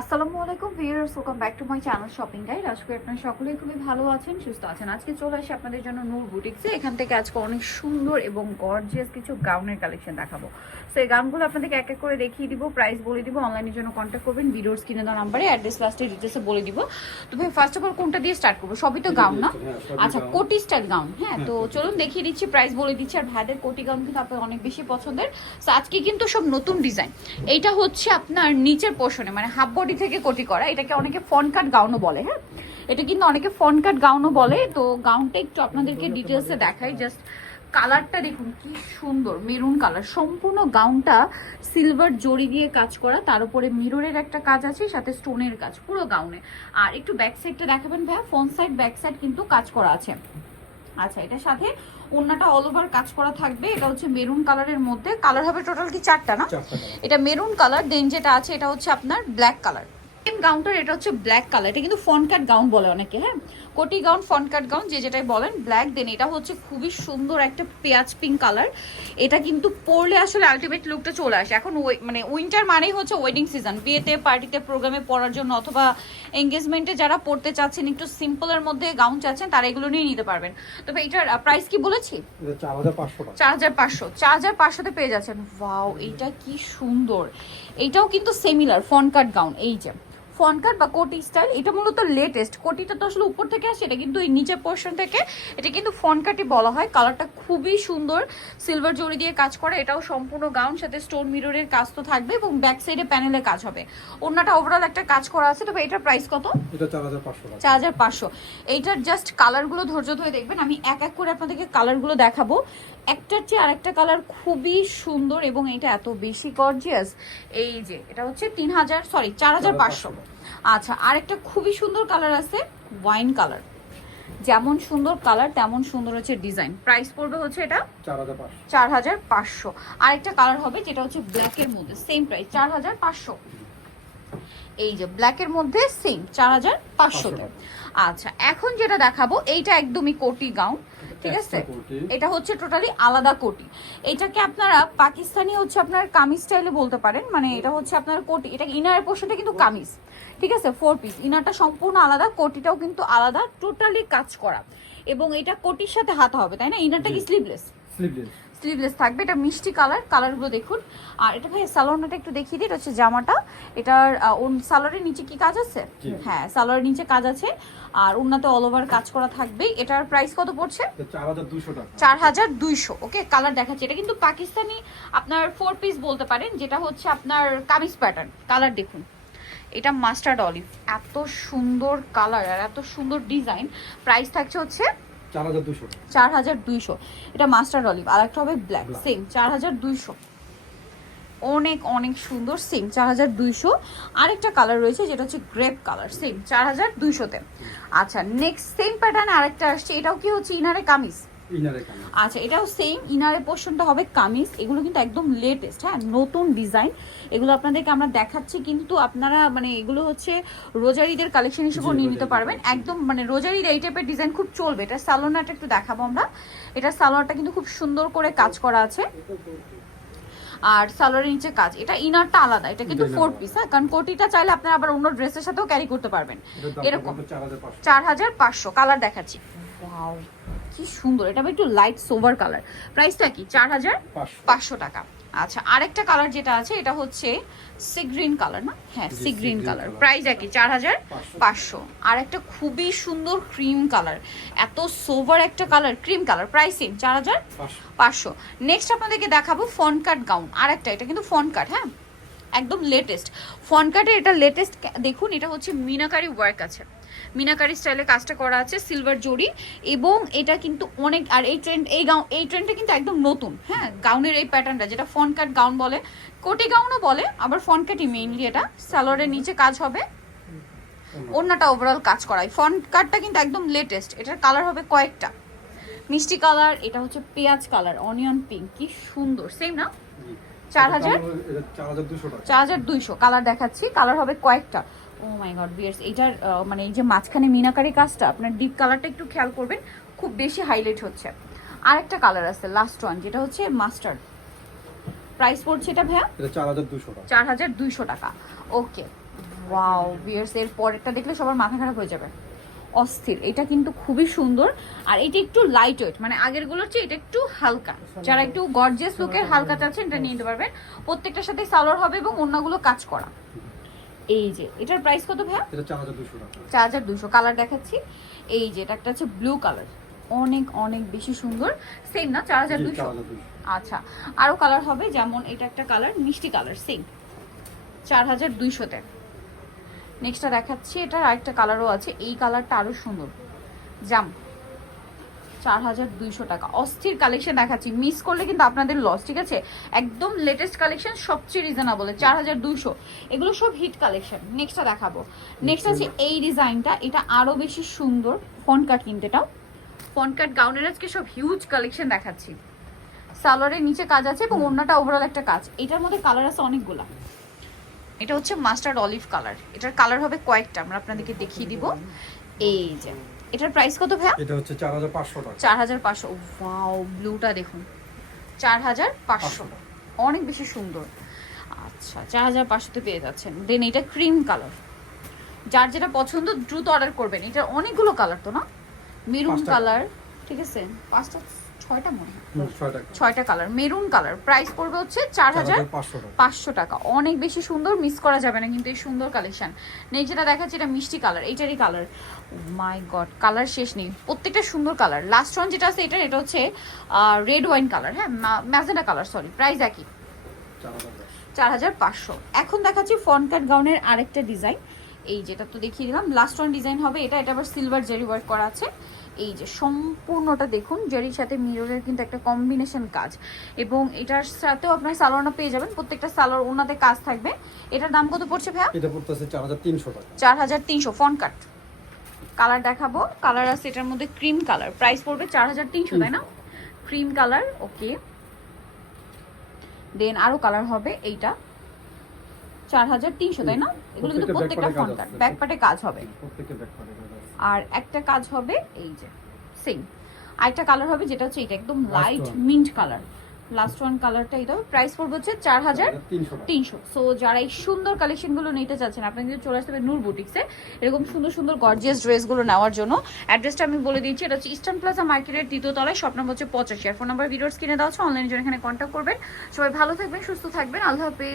আসসালামু আলাইকুম viewers welcome back to my channel shopping guide আজকে আপনারা সকলেই খুবই ভালো আছেন সুস্থ আছেন। আজকে চলে আসি আপনাদের জন্য নূর বুটিক্সে এখান থেকে আজকে অনেক সুন্দর এবং গর্জিয়াস কিছু গাউনের কালেকশন দেখাবো। সো এই গাউনগুলো আপনাদেরকে এক এক করে দেখিয়ে দিব প্রাইস বলে দিব অনলাইনের জন্য কন্ট্যাক্ট করবেন ভিডিওর স্ক্রিনে দেওয়া নাম্বারে অ্যাড্রেস লাস্টে ডিটেলসে বলে দিব। তো ভাই ফার্স্ট অফ অল কোনটা দিয়ে স্টার্ট করব? সবই তো গাউন না? আচ্ছা কোটি স্টাইল গাউন হ্যাঁ তো চলুন দেখিয়ে দিচ্ছি প্রাইস বলে দিচ্ছি। আর ভাইদের কোটি গাউন কিন্তু আপনার অনেক বেশি পছন্দের। তো আজকে কিন্তু সব নতুন ডিজাইন এইটা হচ্ছে আপনার নিচের পোর্শনে মানে হাফ বডি থেকে কোটি করা, এটাকে অনেকে ফন কাট গাউনও বলে হ্যাঁ? এটা কিন্তু অনেকে ফন কাট গাউনও বলে, তো গাউনটা একটু আপনাদেরকে ডিটেলসে দেখাই জাস্ট কালারটা দেখুন, কি সুন্দর মেরুন কালার সম্পূর্ণ গাউনটা সিলভার জড়ি দিয়ে কাজ করা, তার উপরে মিররের একটা কাজ আছে, সাথে স্টোনের কাজ, পুরো গাউনে। আর একটু ব্যাক সাইডটা দেখাবেন ভাইয়া ফ্রন্ট সাইড ব্যাক সাইড কিন্তু কাজ করা আছে। আচ্ছা এটার সাথে ওড়নাটা অল ওভার কাজ করা থাকবে। এটা হচ্ছে মেরুন কালারের মধ্যে। কালার হবে টোটাল কি চারটা না? এটা মেরুন কালার দেন যেটা আছে এটা হচ্ছে আপনার ব্ল্যাক কালার গাউনটার এটা হচ্ছে ব্ল্যাক কালার এটা কিন্তু ফন ক্যাট গাউন বলে অনেকে হ্যাঁ? কোটি গাউন ফন কাট গাউন যে যেটাই বলেন ব্ল্যাক দেন এটা হচ্ছে খুবই সুন্দর একটা পেঁয়াজ পিঙ্ক কালার এটা কিন্তু পরলে আসলে আলটিমেট লুকটা চলে আসে। এখন মানে উইন্টার মানেই হচ্ছে ওয়েডিং সিজন বিয়েতে পার্টিতে প্রোগ্রামে পড়ার জন্য অথবা এঙ্গেজমেন্টে যারা পড়তে চাচ্ছেন একটু সিম্পলের মধ্যে গাউন চাচ্ছেন তারা এগুলো নিয়ে নিতে পারবেন। তবে এটার প্রাইস কি বলেছি? চার হাজার পাঁচশো। চার হাজার পাঁচশোতে পেয়ে যাচ্ছেন। ওয়াও এইটা কি সুন্দর। এইটাও কিন্তু সেমিলার ফন কাট গাউন এই যে। ফন কাট বা কোটি স্টাইল এটা মূলত লেটেস্ট কোটিটা তো আসলে উপর থেকে আসে এটা কিন্তু এই নিচের পোর্শন থেকে এটা কিন্তু ফন কাটই বলা হয়। কালারটা খুবই সুন্দর সিলভার জড়ি দিয়ে কাজ করে এটাও সম্পূর্ণ গাউন সাথে স্টোন মিররের কাজ তো থাকবে এবং ব্যাক সাইডে প্যানেলে কাজ হবে। অন্যটা ওভারঅল একটা কাজ করা আছে তবে এটার প্রাইস কত? এটা চার হাজার পাঁচশো টাকা। চার হাজার পাঁচশো। এইটার জাস্ট কালারগুলো ধৈর্য ধরে দেখবেন আমি এক এক করে আপনাদেরকে কালারগুলো দেখাবো। একটার চেয়ে আরেকটা কালার খুবই সুন্দর এবং এটা এত বেশি গর্জিয়াস এই যে এটা হচ্ছে তিন হাজার সরি চার হাজার পাঁচশো। আচ্ছা আরেকটা খুবই সুন্দর কালার আছে ওয়াইন কালার যেমন সুন্দর কালার তেমন সুন্দর হচ্ছে ডিজাইন প্রাইস পড়বে হচ্ছে এটা চার হাজার পাঁচশো। আরেকটা কালার হবে যেটা হচ্ছে ব্ল্যাকের মধ্যে সেম প্রাইস চার হাজার পাঁচশো। এই যে ব্ল্যাকের মধ্যে সেম চার হাজার পাঁচশোতে। আচ্ছা এখন যেটা দেখাবো এইটা একদমই কোটি গাউন ঠিক আছে? এটা হচ্ছে টোটালি আলাদা কোটি। এটাকে আপনারা পাকিস্তানি হচ্ছে আপনার কামিজ স্টাইলে বলতে পারেন। মানে এটা হচ্ছে আপনার কোটি। এটা ইনার পোর্শনটা কিন্তু কামিজ। ঠিক আছে? ফোর পিস ইনারটা সম্পূর্ণ আলাদা কোটিটাও কিন্তু আলাদা টোটালি কাজ করা। এবং এটা কোটির সাথে হাতা হবে তাই না? ইনারটা কি। স্লিভলেস স্লিভলেস স্লিভলেস থাকবে এটা মিষ্টি কালার কালারগুলো দেখুন। আর এটা ভাই সালোয়ারটা একটু দেখিয়ে দিই এটা হচ্ছে জামাটা। এটার ওন সালোয়ারের নিচে কি কাজ আছে? হ্যাঁ সালোয়ারের নিচে কাজ আছে। আর উন্নত অল ওভার কাজ করা থাকবে এটার প্রাইস কত পড়ছে? চার হাজার দুইশো ওকে কালার দেখাচ্ছে। এটা কিন্তু পাকিস্তানি আপনার ফোর পিস বলতে পারেন যেটা হচ্ছে আপনার কামিজ প্যাটার্ন কালার দেখুন। এটা মাস্টার্ড অলিভ এত সুন্দর কালার আর এত সুন্দর ডিজাইন প্রাইস থাকছে হচ্ছে চার হাজার দুইশো এটা মাস্টার্ড অলিভ আর একটা হবে ব্ল্যাক। সেম চার হাজার দুইশো। অনেক অনেক সুন্দর সেম চার হাজার দুইশো। আরেকটা কালার রয়েছে যেটা হচ্ছে গ্রেপ কালার সেম চার হাজার দুইশোতে। আচ্ছা নেক্সট সেম প্যাটার্ন আরেকটা আসছে এটাও কি হচ্ছে ইনারে কামিজ? আচ্ছা এটাও সেম ইনারের পোর্শনটা হবে কামিজ। এগুলো কিন্তু একদম লেটেস্ট হ্যাঁ নতুন ডিজাইন এগুলো আপনাদেরকে আমরা দেখাচ্ছি কিন্তু আপনারা মানে এগুলো হচ্ছে রোজারিদের কালেকশন হিসেবেও নিয়ে নিতে পারবেন। একদম মানে রোজারির এই টাইপের ডিজাইন খুব চলবে। এটা সালোনাটা একটু দেখাবো আমরা। এটা সালোয়ারটা কিন্তু খুব সুন্দর করে কাজ করা আছে। আর সালোয়ারের নিচে কাজ। এটা ইনারটা আলাদা। এটা কিন্তু ফোর পিস হ্যাঁ কারণ কোটিটা চাইলে আপনারা আবার অন্য ড্রেসের সাথেও ক্যারি করতে পারবেন। এরকম। চার হাজার পাঁচশো। কালার দেখাচ্ছি। Wow, কি সুন্দর। এটা একটু লাইট সোভার কালার প্রাইসটা কি? চার হাজার পাঁচশো। টাকা। আচ্ছা আরেকটা কালার যেটা আছে এটা হচ্ছে সি গ্রিন কালার না? হ্যাঁ সি গ্রিন কালার প্রাইস একই চার হাজার পাঁচশো। আর একটা খুবই সুন্দর ক্রিম কালার এত সোভার একটা colour cream colour price same চার হাজার পাঁচশো। নেক্সট আপনাদেরকে দেখাবো ফন কাট গাউন আর একটা এটা কিন্তু ফন কাট হ্যাঁ? একদম লেটেস্ট ফন কাটের এটা লেটেস্ট দেখুন এটা হচ্ছে মিনাকারি ওয়ার্ক আছে। মিনাকারি স্টাইলে কাজটা করা আছে সিলভার জড়ি এবং এটা কিন্তু অনেক আর এই ট্রেন্ড এই গাউন এই ট্রেন্ডটা কিন্তু একদম নতুন হ্যাঁ? গাউনের এই প্যাটার্নটা যেটা ফন কাট গাউন বলে কোটি গাউনও বলে আবার ফন কাটই মেইনলি এটা। স্যালোয়ারের নিচে কাজ হবে। অন্যটা ওভারঅল কাজ করায়। ফন কাটটা কিন্তু একদম লেটেস্ট এটার কালার হবে কয়েকটা। মিষ্টি কালার এটা হচ্ছে পেঁয়াজ কালার অনিয়ন পিঙ্ক কি সুন্দর। সেম না? চার হাজার? চার হাজার দুইশো কালার দেখাচ্ছি। কালার হবে কয়েকটা। ও মাই গড বিয়ার্স এইটার আহ, মানে এই যে মাঝখানে মিনাকারি কাজটা আপনার ডিপ কালারটা একটু খেয়াল করবেন খুব বেশি হাইলাইট হচ্ছে। আরেকটা কালার আছে লাস্ট ওয়ান যেটা হচ্ছে মাস্টার্ড প্রাইস পড়ছে এটা ভাইয়া? চার হাজার দুশো টাকা। চার হাজার দুইশো টাকা। ওকে ওয়াও বিয়ার্স এর পরেরটা দেখলে সবার মাথা খারাপ হয়ে যাবে। অস্থির এটা কিন্তু খুবই সুন্দর আর এটা একটু লাইট ওয়েট মানে আগেরগুলোর চেয়ে এটা একটু হালকা। যারা একটু গর্জিয়াস লুকের হালকা চাচ্ছেন এটা নিয়ে নিতে পারবেন। প্রত্যেকটার সাথে সালোয়ার হবে এবং অন্যগুলো কাজ করা। এই যে এটার প্রাইস কত এটা চার হাজার দুশো কালার দেখাচ্ছি। এই যে এটা একটা হচ্ছে ব্লু কালার অনেক অনেক বেশি সুন্দর। সেম না? চার হাজার দুশো আচ্ছা। আরও কালার হবে যেমন এটা একটা কালার মিষ্টি কালার সেম চার হাজার দুইশোতে। নেক্সটটা দেখাচ্ছি। এটার আরেকটা কালারও আছে। এই কালারটা আরও সুন্দর। জাম। চার হাজার দুইশো টাকা। অস্থির কালেকশন দেখাচ্ছি। মিস করলে কিন্তু আপনাদের লস ঠিক আছে? একদম লেটেস্ট কালেকশন সবচেয়ে রিজনেবল চার হাজার দুইশো। এগুলো সব হিট কালেকশন নেক্সটটা দেখাবো। নেক্সট আছে এই ডিজাইনটা এটা আরও বেশি সুন্দর। ফন কাট কিনতে এটাও ফন কাট গাউনের আজকে সব হিউজ কালেকশন দেখাচ্ছি। সালোয়ারের নিচে কাজ আছে এবং অন্যটা ওভারঅল একটা কাজ। এটার মধ্যে কালার আছে অনেকগুলা। এটা হচ্ছে মাস্টার্ড অলিভ কালার এটার কালার হবে কয়েকটা। আমরা আপনাদেরকে দেখিয়ে দিব। এই যে। এটার প্রাইস কত ভাইয়া? এটা হচ্ছে চার হাজার পাঁচশো টাকা। চার হাজার পাঁচশো। ওয়াও ব্লুটা দেখুন। চার হাজার পাঁচশো। টাকা। অনেক বেশি সুন্দর। আচ্ছা চার হাজার পাঁচশোতে পেয়ে যাচ্ছেন। দেন এটা ক্রিম কালার যার যেটা পছন্দ দ্রুত অর্ডার করবেন। এটা অনেকগুলো কালার তো না? মেরুন কালার ঠিক আছে? পাঁচটা ছয়টা মনে ছয়টা কালার মেরুন কালার প্রাইস পড়বে হচ্ছে চার হাজার পাঁচশো টাকা। অনেক বেশি সুন্দর মিস করা যাবে না কিন্তু এই সুন্দর কালেকশন নেক্সট যেটা দেখাচ্ছি এটা মিষ্টি কালার এইটারই কালার মাই গড কালার শেষ নেই। প্রত্যেকটা সুন্দর কালার লাস্ট ওয়ান যেটা আছে এটার এটা হচ্ছে রেড ওয়াইন কালার হ্যাঁ ম্যাজেন্ডা কালার সরি প্রাইস একই। চার হাজার চার হাজার পাঁচশো। এখন দেখাচ্ছি ফ্রন্ট কাট গাউনের আরেকটা ডিজাইন এই যেটা তো দেখিয়ে দিলাম। লাস্ট ওয়ান ডিজাইন হবে এটা এটা আবার সিলভার জেরি ওয়ার্ক করা আছে। এই যে সম্পূর্ণটা দেখুন জেরির সাথে মিররের কিন্তু একটা কম্বিনেশন কাজ। এবং এটার সাথেও আপনার সালোয়ারটা পেয়ে যাবেন প্রত্যেকটা সালোয়ার ওনাতে কাজ থাকবে। এটার দাম কত পড়ছে ভাইয়া? এটা পড়তেছে চার হাজার তিনশো টাকা। চার হাজার তিনশো ফন কাট কালার দেখাবো। কালার আছে এটার মধ্যে ক্রিম কালার প্রাইস পড়বে চার হাজার তিনশো তাই না? ক্রিম কালার ওকে দেন আরও কালার হবে এইটা। চার হাজার তিনশো তাই না? এগুলো কিন্তু প্রত্যেকটা ফন কাট ব্যাক কাজ পার্টে কাজ হবে। আর একটা কাজ হবে এই যে সেম আরেকটা কালার হবে যেটা হচ্ছে এটা একদম light mint colour last one কালারটা এটা প্রাইস পড়বে হচ্ছে চার হাজার তিনশো। তিনশো। সো যারা এই সুন্দর কালেকশনগুলো নিতে চাচ্ছেন আপনারা কিন্তু চলে আসতে হবে নূর বুটিক্সে এরকম সুন্দর সুন্দর গর্জিয়াস ড্রেসগুলো নেওয়ার জন্য। অ্যাড্রেসটা আমি বলে দিচ্ছি এটা হচ্ছে ইস্টার্ন প্লাজা মার্কেটের দ্বিতীয় তলায় শপ নম্বর হচ্ছে পঁচাশি। আর ফোন নাম্বার ভিডিওস কিনে দেওয়া হচ্ছে অনলাইনে জন্য এখানে কন্ট্যাক্ট করবেন। সবাই ভালো থাকবেন সুস্থ থাকবেন। আল্লাহ হাফেজ।